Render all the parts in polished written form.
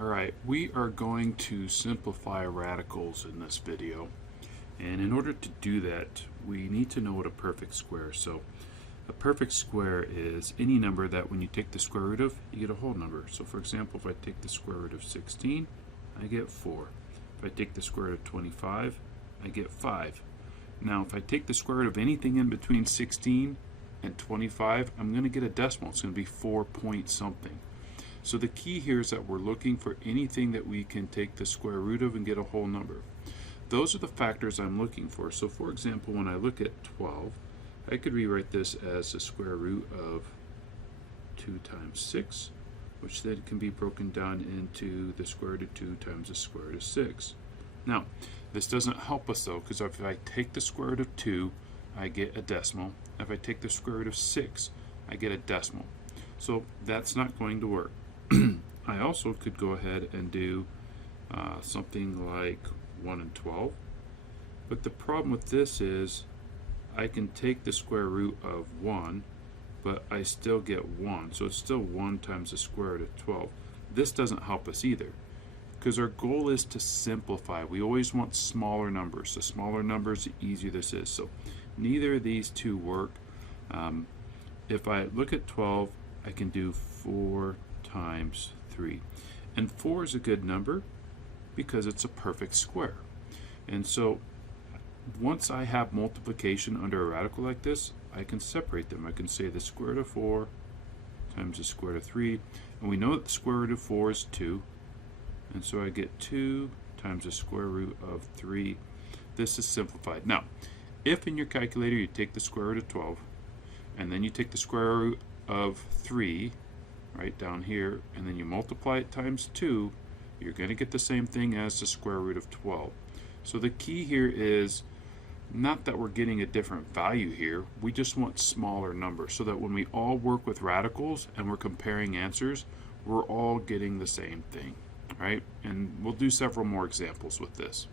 Alright, we are going to simplify radicals in this video. And in order to do that, we need to know what a perfect square is. So a perfect square is any number that when you take the square root of, you get a whole number. So for example, if I take the square root of 16, I get 4. If I take the square root of 25, I get 5. Now if I take the square root of anything in between 16 and 25, I'm going to get a decimal. It's going to be 4 point something. So the key here is that we're looking for anything that we can take the square root of and get a whole number. Those are the factors I'm looking for. So for example, when I look at 12, I could rewrite this as the square root of 2 times 6, which then can be broken down into the square root of 2 times the square root of 6. Now, this doesn't help us though, because if I take the square root of 2, I get a decimal. If I take the square root of 6, I get a decimal. So that's not going to work. I also could go ahead and do something like 1 and 12, but the problem with this is I can take the square root of 1, but I still get 1, so it's still 1 times the square root of 12. This doesn't help us either, because our goal is to simplify. We always want smaller numbers. The smaller numbers, the easier this is. So neither of these two work. If I look at 12, I can do 4 times 3, and 4 is a good number because it's a perfect square. And so once I have multiplication under a radical like this, I can separate them. I can say the square root of 4 times the square root of 3, and we know that the square root of 4 is 2, and so I get 2 times the square root of 3. This is simplified. Now if in your calculator you take the square root of 12 and then you take the square root of 3 right down here, and then you multiply it times 2, you're going to get the same thing as the square root of 12. So the key here is not that we're getting a different value here, we just want smaller numbers so that when we all work with radicals and we're comparing answers, we're all getting the same thing, right? And we'll do several more examples with this.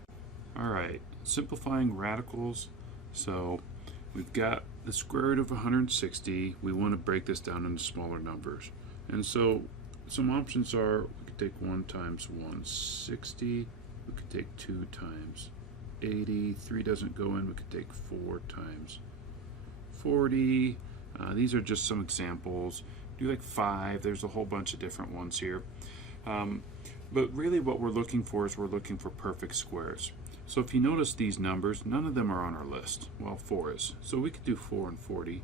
Alright, simplifying radicals. So we've got the square root of 160. We want to break this down into smaller numbers. And so some options are, we could take 1 times 160, we could take 2 times 80, 3 doesn't go in, we could take 4 times 40. These are just some examples. Do like 5, there's a whole bunch of different ones here. But really what we're looking for is we're looking for perfect squares. So if you notice these numbers, none of them are on our list. Well, 4 is. So we could do 4 and 40.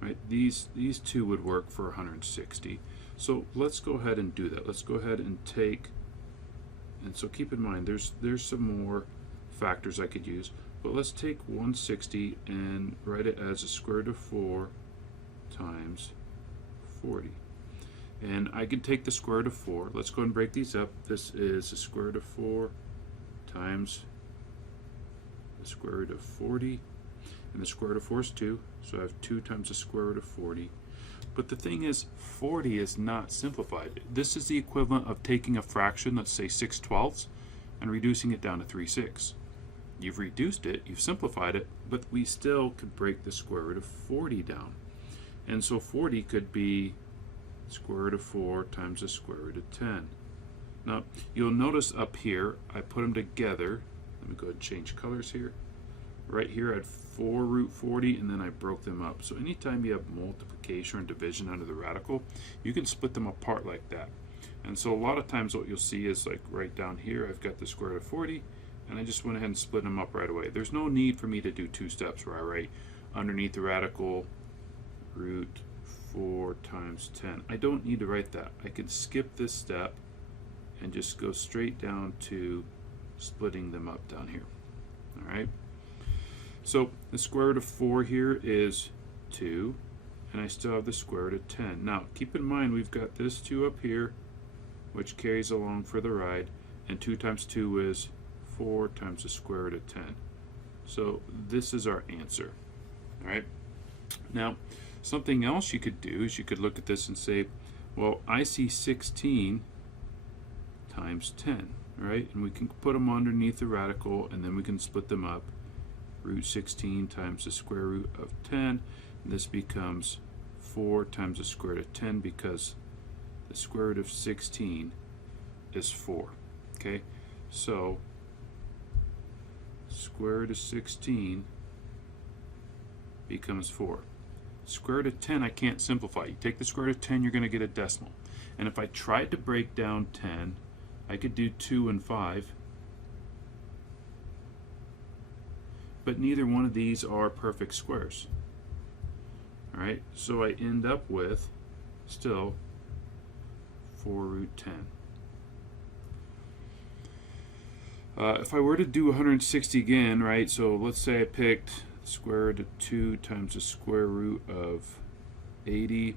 Right? These two would work for 160. So let's go ahead and do that. Let's go ahead and take, and so keep in mind there's some more factors I could use, but let's take 160 and write it as a square root of 4 times 40. And I can take the square root of 4. Let's go and break these up. This is the square root of 4 times the square root of 40. And the square root of 4 is 2, so I have 2 times the square root of 40. But the thing is, 40 is not simplified. This is the equivalent of taking a fraction, let's say 6/12, and reducing it down to 3/6. You've reduced it, you've simplified it, but we still could break the square root of 40 down. And so 40 could be square root of 4 times the square root of 10. Now, you'll notice up here, I put them together. Let me go ahead and change colors here. Right here I had 4 root 40, and then I broke them up. So anytime you have multiplication or division under the radical, you can split them apart like that. And so a lot of times what you'll see is like right down here, I've got the square root of 40, and I just went ahead and split them up right away. There's no need for me to do 2 steps where I write underneath the radical root 4 times 10. I don't need to write that. I can skip this step and just go straight down to splitting them up down here. Alright? So the square root of 4 here is 2, and I still have the square root of 10. Now keep in mind we've got this 2 up here, which carries along for the ride, and 2 times 2 is 4 times the square root of 10. So this is our answer. Alright? Now something else you could do is you could look at this and say, well, I see 16 times 10, right? And we can put them underneath the radical, and then we can split them up. Root 16 times the square root of 10, and this becomes 4 times the square root of 10, because the square root of 16 is 4. Okay, so square root of 16 becomes 4. Square root of 10 I can't simplify. You take the square root of 10, you're going to get a decimal. And if I tried to break down 10, I could do 2 and 5. But neither one of these are perfect squares. Alright, so I end up with still 4 root 10. If I were to do 160 again, right, so let's say I picked square root of 2 times the square root of 80,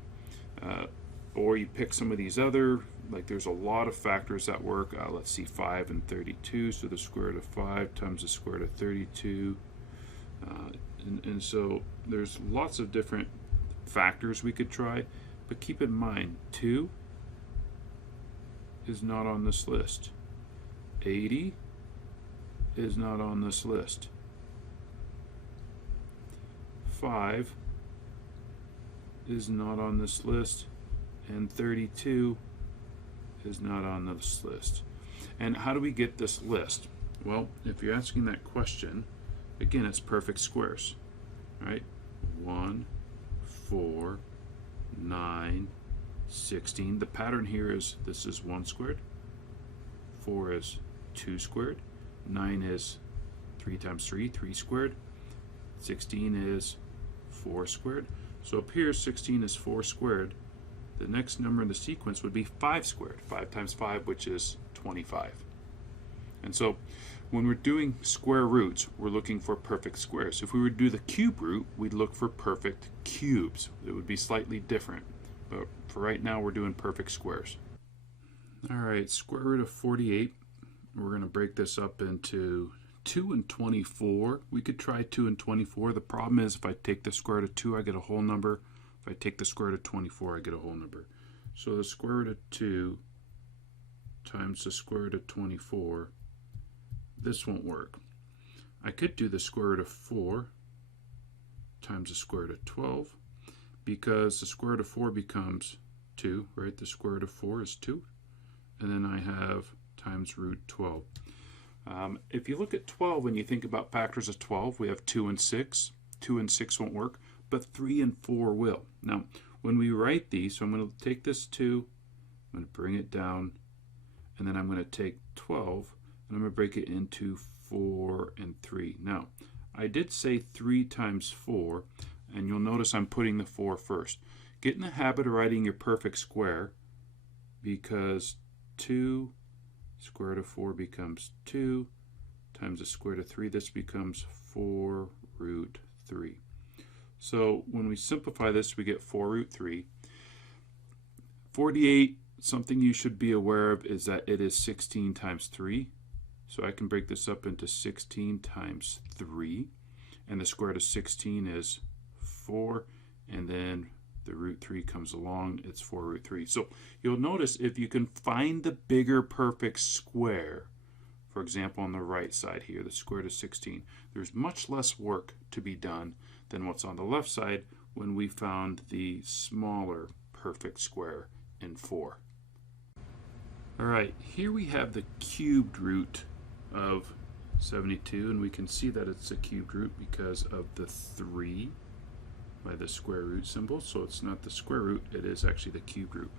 or you pick some of these other, like there's a lot of factors that work. Let's see, 5 and 32, so the square root of 5 times the square root of 32. And so there's lots of different factors we could try, but keep in mind 2 is not on this list. 80 is not on this list. 5 is not on this list, and 32 is not on this list. And how do we get this list? Well, if you're asking that question, again, it's perfect squares, right? 1, 4, 9, 16. The pattern here is this is 1 squared, 4 is 2 squared, 9 is 3 times 3, 3 squared, 16 is 4 squared. So up here 16 is 4 squared. The next number in the sequence would be 5 squared. 5 times 5, which is 25. And so when we're doing square roots, we're looking for perfect squares. If we were to do the cube root, we'd look for perfect cubes. It would be slightly different. But for right now, we're doing perfect squares. All right, square root of 48. We're going to break this up into 2 and 24. We could try 2 and 24. The problem is if I take the square root of 2, I get a whole number. If I take the square root of 24, I get a whole number. So the square root of 2 times the square root of 24, this won't work. I could do the square root of 4 times the square root of 12, because the square root of 4 becomes 2, right? The square root of 4 is 2. And then I have times root 12. If you look at 12, when you think about factors of 12, we have 2 and 6. 2 and 6 won't work, but 3 and 4 will. Now, when we write these, so I'm going to take this 2, I'm going to bring it down, and then I'm going to take 12, and I'm going to break it into 4 and 3. Now, I did say 3 times 4, and you'll notice I'm putting the 4 first. Get in the habit of writing your perfect square, because 2 square root of 4 becomes 2 times the square root of 3. This becomes 4 root 3. So when we simplify this, we get 4 root 3. 48, something you should be aware of is that it is 16 times 3. So I can break this up into 16 times 3. And the square root of 16 is 4. And then the root 3 comes along, it's 4 root 3. So you'll notice if you can find the bigger perfect square, for example on the right side here, the square root of 16, there's much less work to be done than what's on the left side when we found the smaller perfect square in 4. Alright, here we have the cubed root of 72, and we can see that it's a cubed root because of the 3 by the square root symbol. So it's not the square root, it is actually the cube root.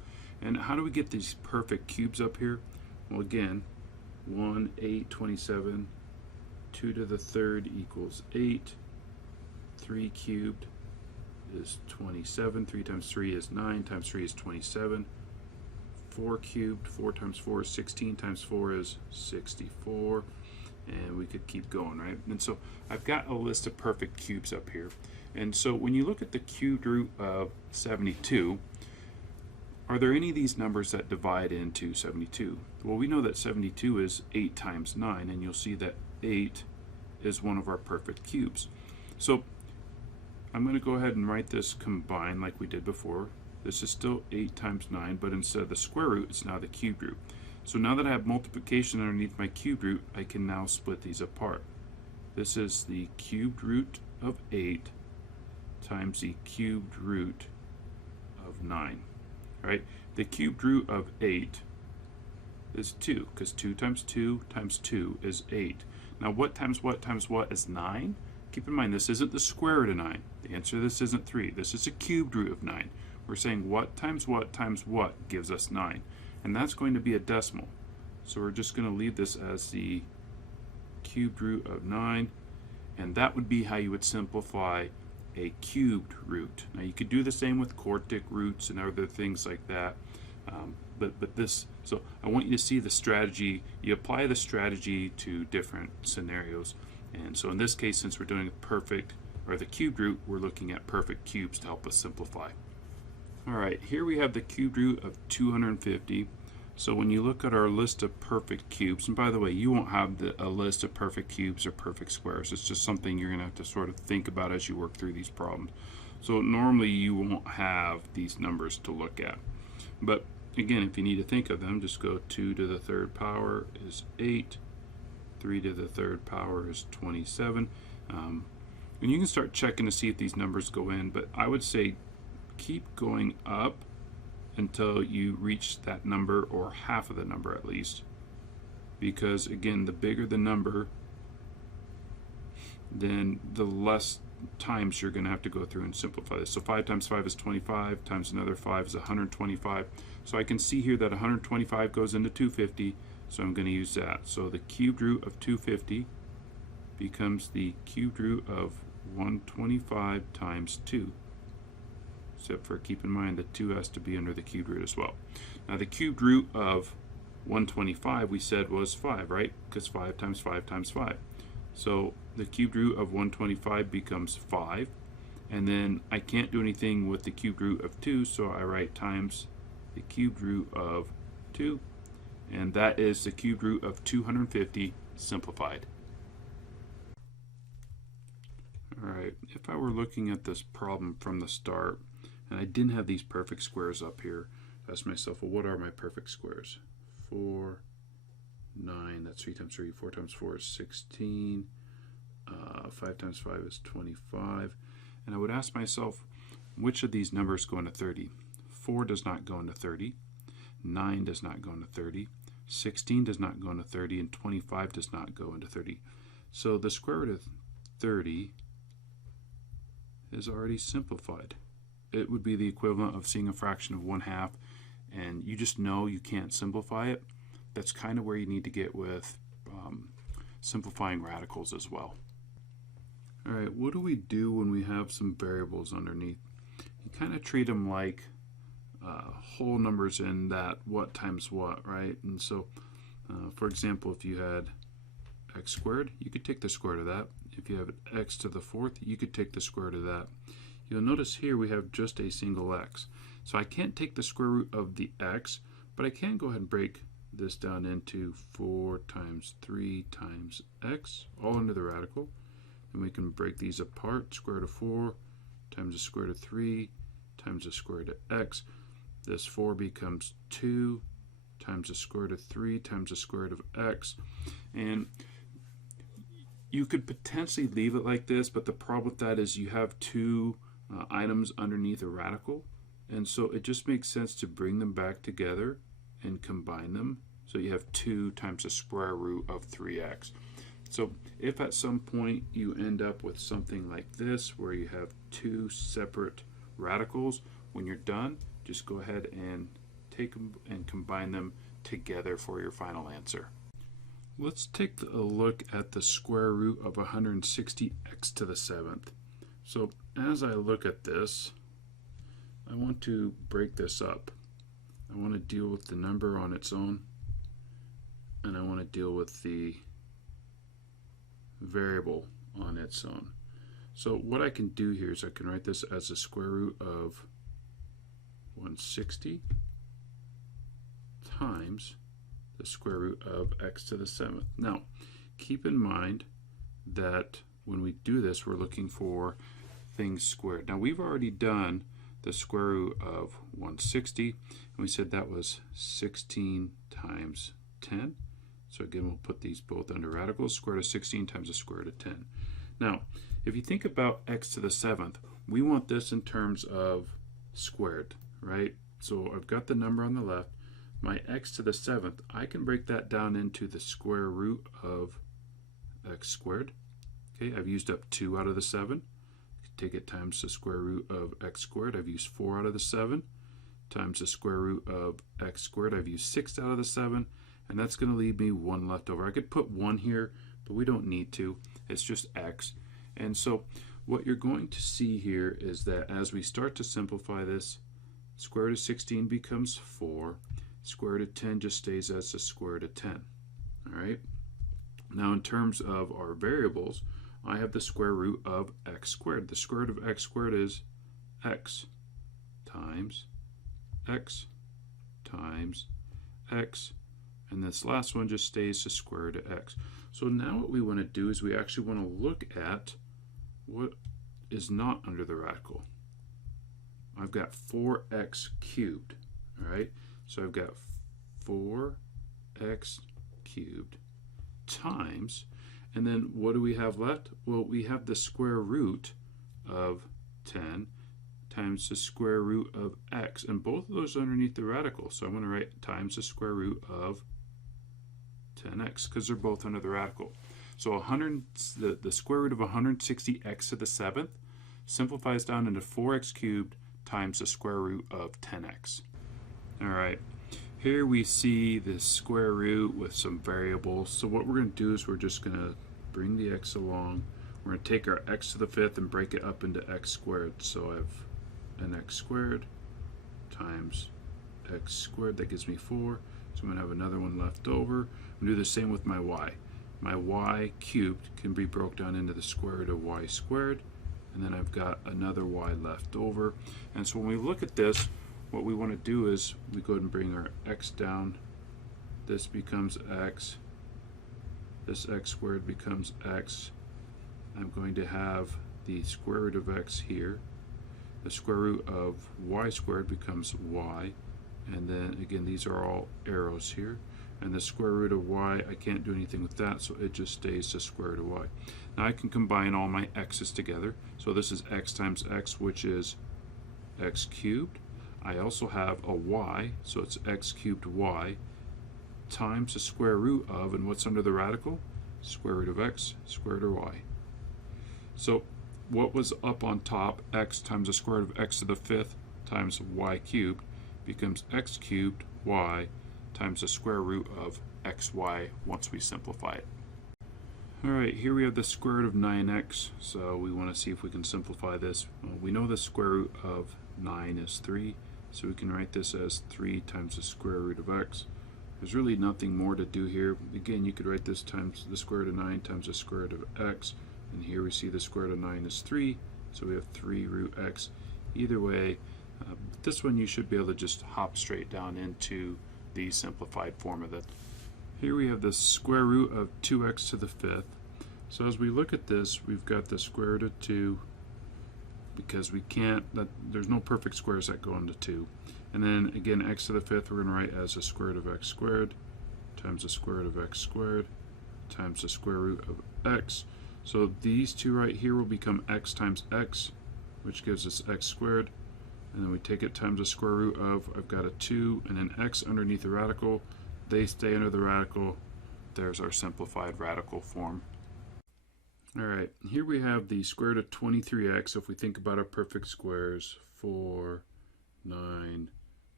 And how do we get these perfect cubes up here? Well, again, 1, 8, 27, 2 to the third equals 8, 3 cubed is 27, 3 times 3 is 9, times 3 is 27, 4 cubed, 4 times 4 is 16, times 4 is 64, and we could keep going, right? And so I've got a list of perfect cubes up here. And so when you look at the cubed root of 72, are there any of these numbers that divide into 72? Well, we know that 72 is 8 times 9, and you'll see that 8 is one of our perfect cubes. So I'm going to go ahead and write this combined like we did before. This is still 8 times 9, but instead of the square root, it's now the cube root. So now that I have multiplication underneath my cube root, I can now split these apart. This is the cubed root of 8 times the cubed root of 9. Right? The cubed root of 8, is 2, because 2 times 2 times 2 is 8. Now what times what is 9? Keep in mind, this isn't the square root of 9. The answer to this isn't 3. This is a cubed root of 9. We're saying what times what gives us 9. And that's going to be a decimal. So we're just going to leave this as the cubed root of 9. And that would be how you would simplify a cubed root. Now you could do the same with quartic roots and other things like that. So I want you to see the strategy. You apply the strategy to different scenarios. And so in this case, since we're doing perfect, or the cubed root, we're looking at perfect cubes to help us simplify. All right, here we have the cubed root of 250. So when you look at our list of perfect cubes, and by the way, you won't have a list of perfect cubes or perfect squares. It's just something you're going to have to sort of think about as you work through these problems. So normally you won't have these numbers to look at. But again, if you need to think of them, just go 2 to the third power is 8. 3 to the third power is 27. And you can start checking to see if these numbers go in, but I would say keep going up until you reach that number, or half of the number at least. Because again, the bigger the number, then the less times you're going to have to go through and simplify this. So 5 times 5 is 25, times another 5 is 125. So I can see here that 125 goes into 250, so I'm going to use that. So the cubed root of 250 becomes the cubed root of 125 times 2. Except for keep in mind that 2 has to be under the cubed root as well. Now the cubed root of 125 we said was 5, right? Because 5 times 5 times 5. So the cubed root of 125 becomes 5. And then I can't do anything with the cubed root of 2, so I write times the cubed root of 2. And that is the cubed root of 250 simplified. Alright, if I were looking at this problem from the start, and I didn't have these perfect squares up here, I asked myself, well, what are my perfect squares? 4, 9, that's 3 times 3, 4 times 4 is 16, 5 times 5 is 25, and I would ask myself, which of these numbers go into 30? 4 does not go into 30, 9 does not go into 30, 16 does not go into 30, and 25 does not go into 30. So the square root of 30 is already simplified. It would be the equivalent of seeing a fraction of 1/2, and you just know you can't simplify it. That's kind of where you need to get with simplifying radicals as well. All right, what do we do when we have some variables underneath? You kind of treat them like whole numbers in that what times what, right? And so, for example, if you had x squared, you could take the square root of that. If you have x to the 4th, you could take the square root of that. You'll notice here we have just a single x. So I can't take the square root of the x, but I can go ahead and break this down into 4 times 3 times x, all under the radical. And we can break these apart. Square root of 4 times the square root of 3 times the square root of x. This 4 becomes 2 times the square root of 3 times the square root of x. And you could potentially leave it like this, but the problem with that is you have two items underneath a radical, and so it just makes sense to bring them back together and combine them. So you have 2 times the square root of 3x. So if at some point you end up with something like this where you have 2 separate radicals, when you're done, just go ahead and take them and combine them together for your final answer. Let's take a look at the square root of 160x to the 7th. So as I look at this, I want to break this up. I want to deal with the number on its own, and I want to deal with the variable on its own. So what I can do here is I can write this as the square root of 160 times the square root of x to the 7th. Now, keep in mind that when we do this, we're looking for things squared. Now, we've already done the square root of 160, and we said that was 16 times 10. So again, we'll put these both under radicals. Square root of 16 times the square root of 10. Now, if you think about x to the 7th, we want this in terms of squared, right? So I've got the number on the left, my x to the 7th, I can break that down into the square root of x squared. Okay, I've used up 2 out of the 7. Take it times the square root of x squared. I've used 4 out of the 7 times the square root of x squared. I've used 6 out of the 7, and that's going to leave me 1 left over. I could put 1 here, but we don't need to. It's just x. And so what you're going to see here is that as we start to simplify this, square root of 16 becomes 4. Square root of 10 just stays as the square root of 10. All right. Now in terms of our variables, I have the square root of x squared. The square root of x squared is x times x times x, and this last one just stays the square root of x. So now what we want to do is we actually want to look at what is not under the radical. I've got 4x cubed, all right? So I've got 4x cubed times, and then what do we have left? Well, we have the square root of 10 times the square root of x, and both of those are underneath the radical. So I'm going to write times the square root of 10x because they're both under the radical. So the square root of 160x to the 7th simplifies down into 4x cubed times the square root of 10x. All right, here we see this square root with some variables. So what we're going to do is we're just going to bring the x along. We're going to take our x to the 5th and break it up into x squared. So I have an x squared times x squared. That gives me 4. So I'm going to have another one left over. I'm going to do the same with my y. My y cubed can be broken down into the square root of y squared. And then I've got another y left over. And so when we look at this, what we want to do is we go ahead and bring our x down. This becomes x. This x squared becomes x. I'm going to have the square root of x here. The square root of y squared becomes y. And then again, these are all arrows here. And the square root of y, I can't do anything with that, so it just stays the square root of y. Now I can combine all my x's together. So this is x times x, which is x cubed. I also have a y, so it's x cubed y, times the square root of, and what's under the radical? Square root of x, square root of y. So what was up on top, x times the square root of x to the 5th times y cubed, becomes x cubed y times the square root of xy once we simplify it. Alright, here we have the square root of 9x, so we want to see if we can simplify this. Well, we know the square root of 9 is 3, so we can write this as 3 times the square root of x. There's really nothing more to do here. Again, you could write this times the square root of 9 times the square root of x, and here we see the square root of 9 is 3, so we have 3 root x. Either way, this one you should be able to just hop straight down into the simplified form of it. Here we have the square root of 2x to the 5th. So as we look at this, we've got the square root of 2, because we can't, there's no perfect squares that go into 2. And then again, x to the 5th we're going to write as the square root of x squared times the square root of x squared times the square root of x. So these two right here will become x times x, which gives us x squared. And then we take it times the square root of, I've got a 2 and an x underneath the radical. They stay under the radical. There's our simplified radical form. Alright, here we have the square root of 23x. So if we think about our perfect squares, 4, 9,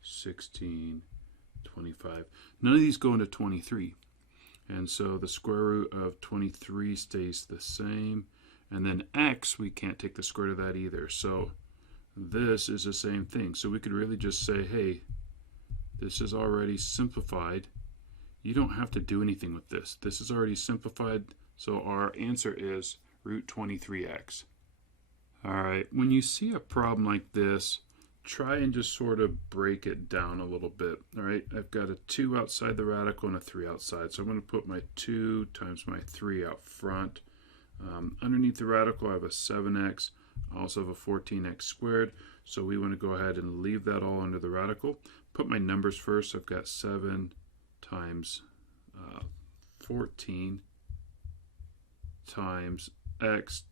16, 25. None of these go into 23. And so the square root of 23 stays the same. And then x, we can't take the square root of that either. So this is the same thing. So we could really just say, hey, this is already simplified. You don't have to do anything with this. This is already simplified. So our answer is root 23x. All right, when you see a problem like this, try and just sort of break it down a little bit. All right, I've got a 2 outside the radical and a 3 outside. So I'm going to put my 2 times my 3 out front. Underneath the radical, I have a 7x. I also have a 14x squared. So we want to go ahead and leave that all under the radical. Put my numbers first. I've got 7 times 14 times x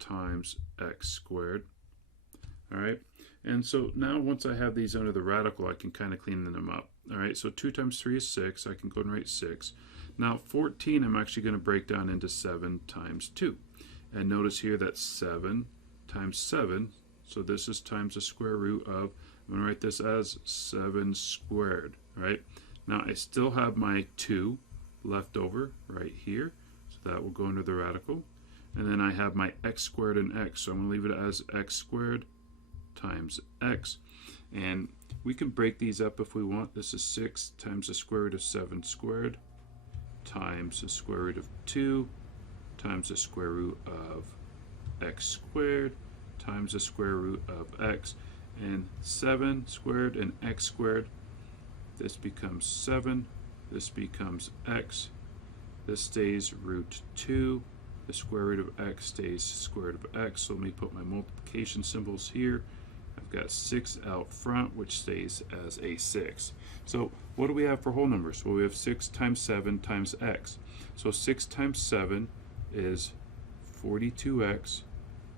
squared. All right, and so now once I have these under the radical, I can kind of clean them up. All right, so 2 times 3 is 6. I can go and write 6. Now 14 I'm actually going to break down into 7 times 2. And notice here that 7 times 7, so this is times the square root of, I'm going to write this as 7 squared, right? Now I still have my 2 left over right here, so that will go into the radical. And then I have my x squared and x, so I'm going to leave it as x squared times x. And we can break these up if we want. This is 6 times the square root of 7 squared times the square root of 2 times the square root of x squared times the square root of x. And 7 squared and x squared, this becomes 7, this becomes x, this stays root 2, the square root of x stays square root of x. So let me put my multiplication symbols here. I've got 6 out front, which stays as a 6. So what do we have for whole numbers? Well, we have 6 times 7 times x. So 6 times 7 is 42x.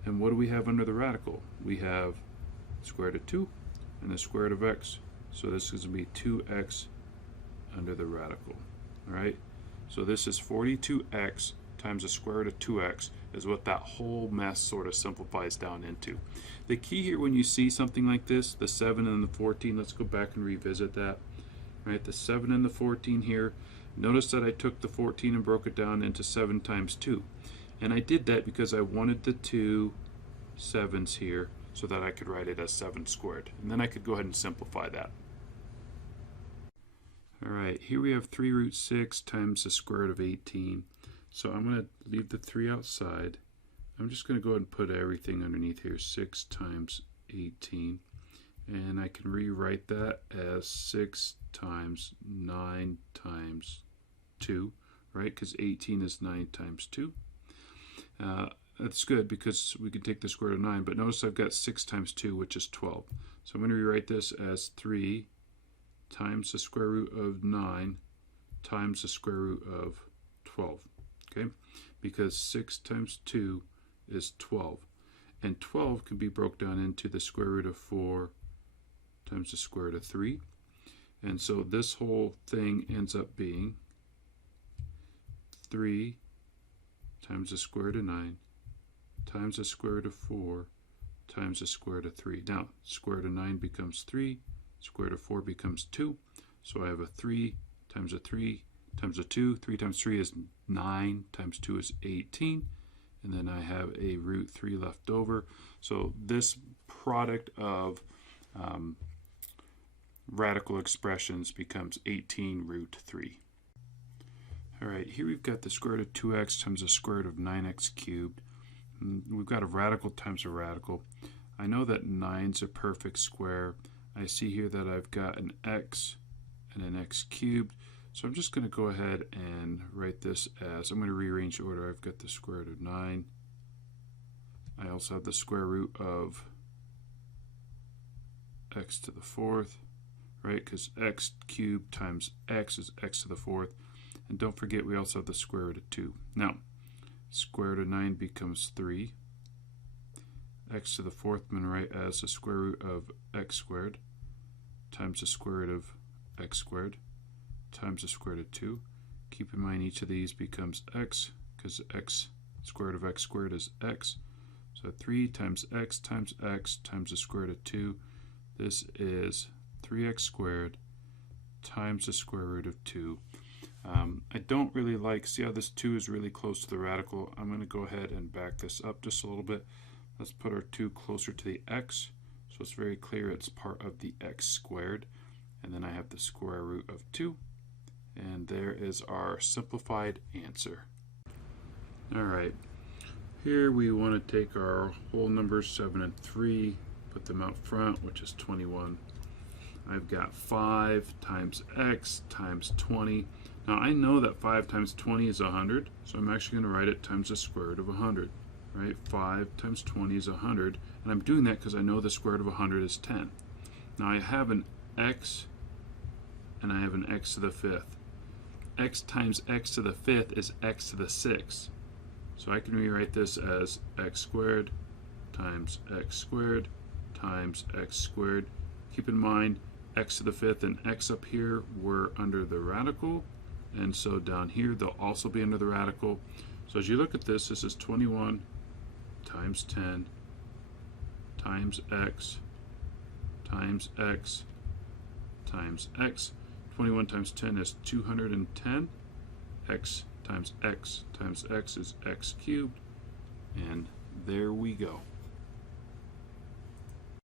And what do we have under the radical? We have square root of 2 and the square root of x. So this is going to be 2x under the radical. All right? So this is 42x times the square root of 2x is what that whole mess sort of simplifies down into. The key here when you see something like this, the 7 and the 14, let's go back and revisit that. Right, the 7 and the 14 here, notice that I took the 14 and broke it down into 7 times 2. And I did that because I wanted the two 7s here so that I could write it as 7 squared. And then I could go ahead and simplify that. Alright, here we have 3 root 6 times the square root of 18. So I'm going to leave the 3 outside. I'm just going to go ahead and put everything underneath here, 6 times 18. And I can rewrite that as 6 times 9 times 2, right? Because 18 is 9 times 2. That's good because we can take the square root of 9, but notice I've got 6 times 2, which is 12. So I'm going to rewrite this as 3 times the square root of 9 times the square root of 12. Okay, because 6 times 2 is 12, and 12 can be broken down into the square root of 4 times the square root of 3, and so this whole thing ends up being 3 times the square root of 9 times the square root of 4 times the square root of 3. Now, square root of 9 becomes 3, square root of 4 becomes 2, so I have a 3 times a 3 times a 2. 3 times 3 is 9, times 2 is 18, and then I have a root 3 left over. So this product of radical expressions becomes 18 root 3. Alright, here we've got the square root of 2x times the square root of 9x cubed. We've got a radical times a radical. I know that 9's a perfect square. I see here that I've got an x and an x cubed. So I'm just going to go ahead and write this as, I'm going to rearrange the order. I've got the square root of 9. I also have the square root of x to the 4th, right? Because x cubed times x is x to the 4th. And don't forget we also have the square root of 2. Now, square root of 9 becomes 3. X to the 4th I'm going to write as the square root of x squared times the square root of x squared times the square root of 2. Keep in mind each of these becomes x because x square root of x squared is x. So 3 times x times the square root of 2. This is 3x squared times the square root of 2. I don't really like, see how this 2 is really close to the radical. I'm going to go ahead and back this up just a little bit. Let's put our 2 closer to the x so it's very clear it's part of the x squared. And then I have the square root of 2. And there is our simplified answer. Alright, here we want to take our whole numbers 7 and 3, put them out front, which is 21. I've got 5 times x times 20. Now I know that 5 times 20 is 100, so I'm actually going to write it times the square root of 100. Right? 5 times 20 is 100, and I'm doing that because I know the square root of 100 is 10. Now I have an x and I have an x to the 5th. X times x to the 5th is x to the 6th. So I can rewrite this as x squared times x squared times x squared. Keep in mind, x to the fifth and x up here were under the radical, and so down here they'll also be under the radical. So as you look at this, this is 21 times 10 times x times x times x. 21 times 10 is 210. X times x times x is x cubed. And there we go.